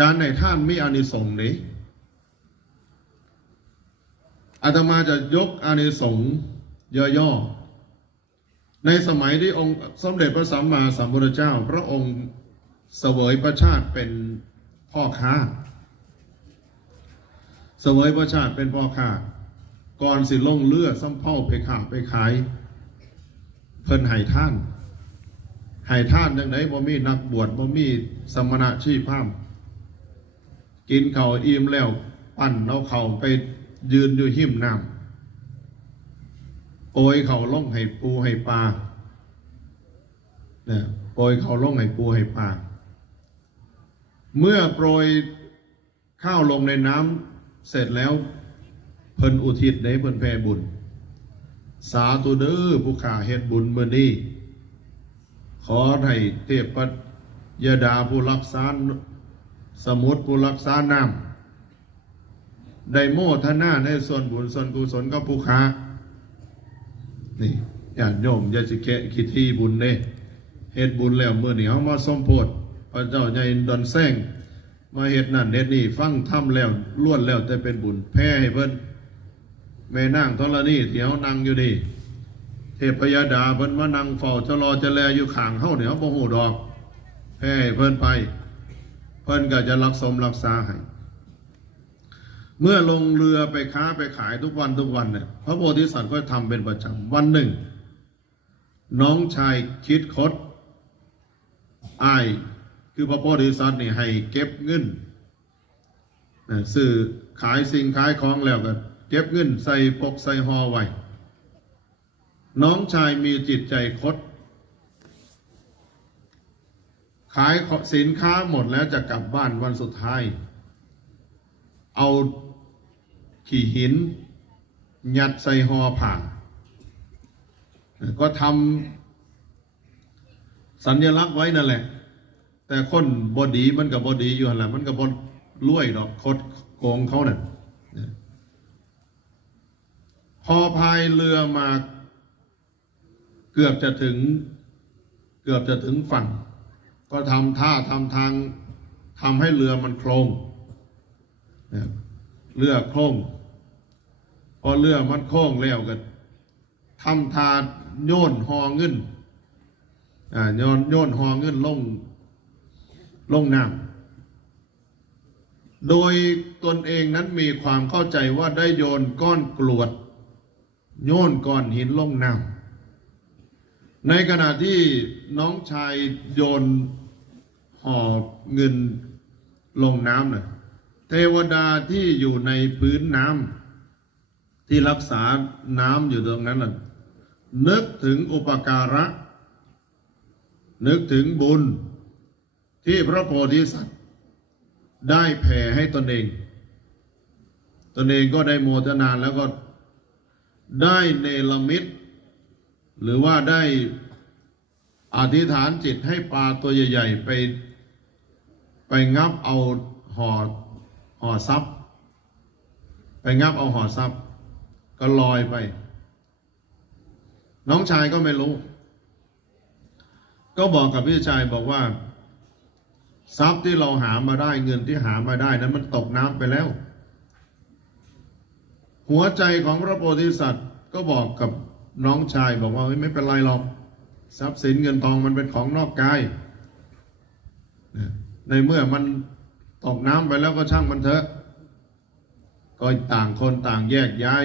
การในท่านมีอานิสงส์นี้อาตมาจะยกอานิสงส์ย่อๆในสมัยที่องค์สมเด็จพระสัมมาสัมพุทธเจ้า พระองค์เสวยประชาติเป็นพ่อค้า เสวยประชาติเป็นพ่อค้า ก่อนสิลงเลือดซ้ำเผ่าไปขาไปขาย เพิ่นให้ท่านให้ท่านจังไดบ่มีนักบวชบ่มีสมณะชีพาม กินข้าวอิ่มแล้ว ปั้นเอาเข่าไปยืนอยู่หิมน้ำโปรยเข่าล่งให้ปูให้ปลาเนี่ยโปรยเข่าล่งให้ปูให้ปลาเมื่อโปรยข้าวลงในน้ำเสร็จแล้ว เพิ่นอุทิศในเพิ่นแผ่บุญ สาธุเด้อผู้ข่าเฮ็ดบุญเมื่อนี้ ขอให้เทพปัยดาผู้รักษา สมุทรผู้รักษาน้ำได้โมทนาในส่วนบุญส่วนกุศลกับผู้ค้านี่ญาติโยมอย่าสิแกะคิดที่บุญเด้เฮ็ดบุญแล้วเมื่อนี้เฮามาสมโพธพระเจ้าใหญ่ดอนแซงมาเฮ็ดนั่นเฮ็ดนี่ฟังธรรมแล้วล้วนแล้วแต่เป็นบุญแพ้ให้เพิ่นแม่นางธรณีที่เฮานั่งอยู่นี่เทพยดาเพิ่นมานั่งเฝ้าจะรอจะแลอยู่ข้างเฮาเนี่ยเฮาบ่ฮู้ดอกแพ้ให้เพิ่นไป เพิ่นก็จะรักสมรักษาให้เมื่อลงเรือไปค้าไปขายทุกวันทุกวันเนี่ยพระโพธิสัตว์ก็ทำเป็นประจำวันหนึ่ง น้องชายคิดคดอ้ายคือพระโพธิสัตว์นี่ให้เก็บเงินนะซื้อขายสิ่งขายของแล้วก็เก็บเงินใส่ปกใส่ห่อไว้ น้องชายมีจิตใจคด ขายสินค้าหมดแล้วจะกลับบ้านวันสุดท้าย เอาขี่หิน ยัดใส่หอผ่าก็ทำสัญลักษณ์ไว้นั่นแหละ แต่คนบอดีมันกับบอดีอยู่หันแหละมันกับบอรวยดอกคดโกงเขาเนี่ยพอพายเรือมา เกือบจะถึง เกือบจะถึงฝั่ง ก็ทำท่าทำทางทำให้เรือมันโครงเนี่ยเรือโครงพอเรือมันโค้งแล้วก็ทำทาโยนหอเงินอ่าโยนโยนหอเงินลงลงน้ำโดยตนเองนั้นมีความเข้าใจว่าได้โยนก้อนกรวด โยนก้อนหินลงน้ำในขณะที่น้องชายโยน ห่อเงินลงน้ำน่ะเทวดาที่อยู่ในพื้นน้ำที่รักษาน้ำอยู่ตรงนั้นน่ะนึกถึงอุปการะ นึกถึงบุญที่พระโพธิสัตว์ ได้แผ่ให้ตนเอง ตนเองก็ได้โมทนานแล้วก็ได้เนรมิต หรือว่าได้อธิษฐานจิตให้ปลาตัวใหญ่ ๆ ไป ไปงับเอาห่อห่อซับไปงับเอาห่อซับก็ลอยไป น้องชายก็ไม่รู้ ก็บอกกับพี่ชายบอกว่า ทรัพย์ที่เราหามาได้เงินที่หามาได้นั้นมันตกน้ำไปแล้ว หัวใจของพระโพธิสัตว์ก็บอกกับน้องชายบอกว่าเฮ้ยไม่เป็นไรหรอกทรัพย์สินเงินทองมันเป็นของนอกกาย ในเมื่อมันตกน้ำไปแล้วก็ช่างมันเถอะ ก็ต่างคนต่างแยกย้าย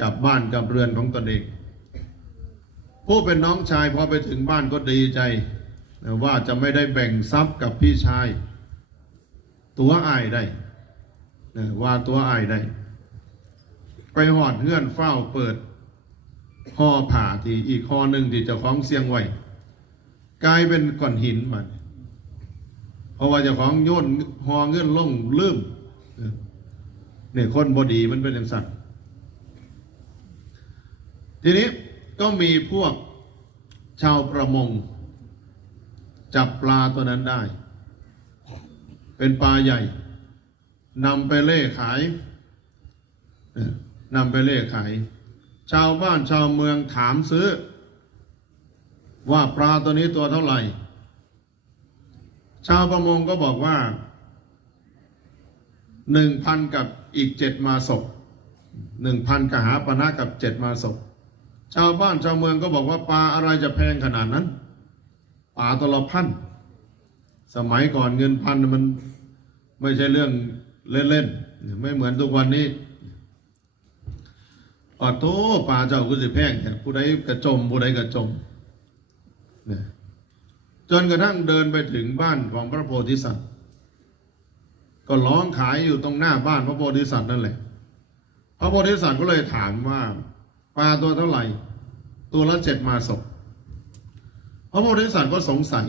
กลับบ้านกลับเรือนของตนเองผู้เป็นน้องชายพอไปถึงบ้านก็ดีใจว่าจะไม่ได้แบ่งทรัพย์กับพี่ชาย ตัวอายได้ว่าตัวอายได้ ไปหอดเงื่อนเฝ้าเปิดห่อผ่าที่อีกห่อหนึ่งที่จะคล้องเสียงไว้กลายเป็นก้อนหินมัน เพราะว่าเจ้าของโยนหอเงื่อนล่งลืมเนี่ยคนบดีมันเป็นอย่างสัตว์ทีนี้ก็มีพวกชาวประมง จับปลาตัวนั้นได้ เป็นปลาใหญ่นำไปเล่ขายนำไปเล่ขาย ชาวบ้านชาวเมืองถามซื้อ ว่าปลาตัวนี้ตัวเท่าไหร่ ชาวประมงก็บอกว่าหนึ่งพันกับอีกเจ็ดมาศพหนึ่งพันกหาปณะกับเจ็ดมาศพชาวบ้านชาวเมืองก็บอกว่าปลาอะไรจะแพงขนาดนั้นปลาตละพันสมัยก่อนเงินพันมันไม่ใช่เรื่องเล่นๆไม่เหมือนทุกวันนี้ปลาโตปลาเจ้าก็สิแพงแต่ผู้ใดกระจมผู้ใดกระจมเนี่ย จนกระทั่งเดินไปถึงบ้านของพระโพธิสัตว์ ก็ร้องขายอยู่ตรงหน้าบ้านพระโพธิสัตว์นั่นแหละ พระโพธิสัตว์ก็เลยถามว่าปลาตัวเท่าไหร่ ตัวละเจ็ดมาศพพระโพธิสัตว์ก็สงสัย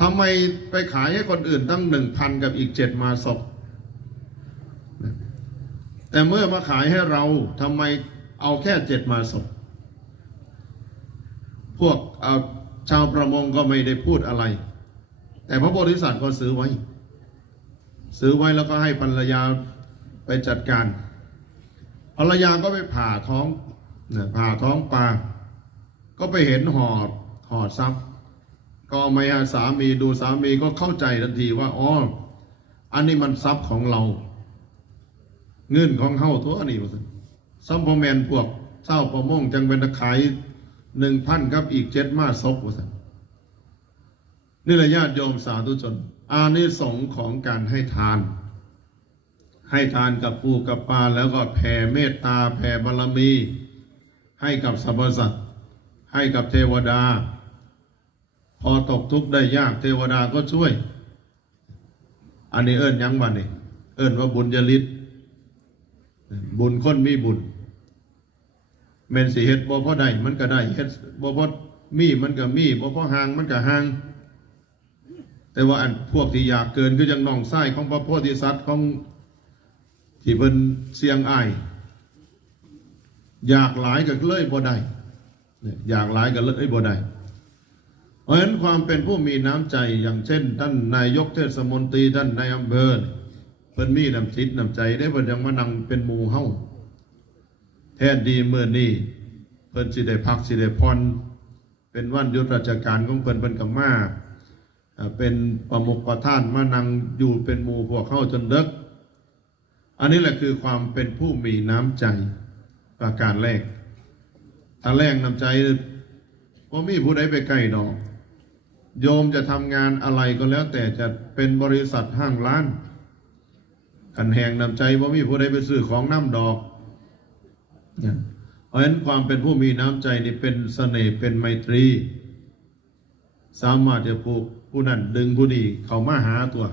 ทำไมไปขายให้คนอื่นตั้งหนึ่งพันกับอีกเจ็ดมาศพแต่เมื่อมาขายให้เราทำไมเอาแค่เจ็ดมาศพพวกเอา ชาวประมงก็ไม่ได้พูดอะไร แต่พระโพธิสัตว์ก็ซื้อไว้ ซื้อไว้แล้วก็ให้ภรรยาไปจัดการ ภรรยาก็ไปผ่าท้องผ่าท้องปลา ก็ไปเห็นห่อห่อซับก็เอามาให้สามีดูสามีก็เข้าใจทันทีว่าอ๋ออันนี้มันทรัพย์ของเรา เงินของเฮาตัวนี้ว่าซั่นซัมพอแมนพวกเศร้าประมงจังเป็นตะขาย หนึ่งพันครับอีกเจ็ดมาซบว่าซั่นนี่แหละญาติโยมสาธุชน อานิสงส์ของการให้ทาน ให้ทานกับปูกับปลาแล้วก็แผ่เมตตาแผ่บารมี ให้กับสรรพสัตว์ให้กับเทวดา พอตกทุกข์ได้ยากเทวดาก็ช่วย อันนี้เอิ้นยังบันนี่เอิ้นว่าบุญยลิศบุญคนมีบุญ แม่นสิเฮ็ดบ่พอได้มันก็ได้เฮ็ดบ่พอมีมันก็มีบ่พอห่างมันก็ห่าง แต่ว่าอันพวกที่อยากเกินก็ยังน้องไส้ของพระโพธิสัตว์ของที่เพิ่นเสียงอายอยากหลายก็เลยบ่ได้อยากหลายก็เลยบ่ได้เพราะฉะนั้นความเป็นผู้มีน้ำใจอย่างเช่น ท่านนายกเทศมนตรีท่านนายอำเภอเพิ่นมีน้ำจิตน้ำใจได้เพิ่นยังมานั่งเป็นหมู่เฮา แทนดีเมื่อนี้เพิ่นสิได้พักสิได้พรเป็นวันหยุดราชการของเพิ่นเพิ่นก็มาอ่าเป็นประมุขประท่านมานั่งอยู่เป็นหมู่พวกเข้าจนเด็กอันนี้แหละคือความเป็นผู้มีน้ำใจประการแรก ถ้าแรงน้ำใจว่ามีผู้ใดไปใกล้ดอก โยมจะทำงานอะไรก็แล้วแต่จะเป็นบริษัทห้างร้านกันแหงน้ำใจว่ามีผู้ใดไปซื้อของน้ำดอก เพราะฉะนั้นความเป็นผู้มีน้ำใจนี่เป็นเสน่ห์เป็นไมตรี สามารถจะผูกผู้นั้นดึงผู้นี้เข้ามาหาตัว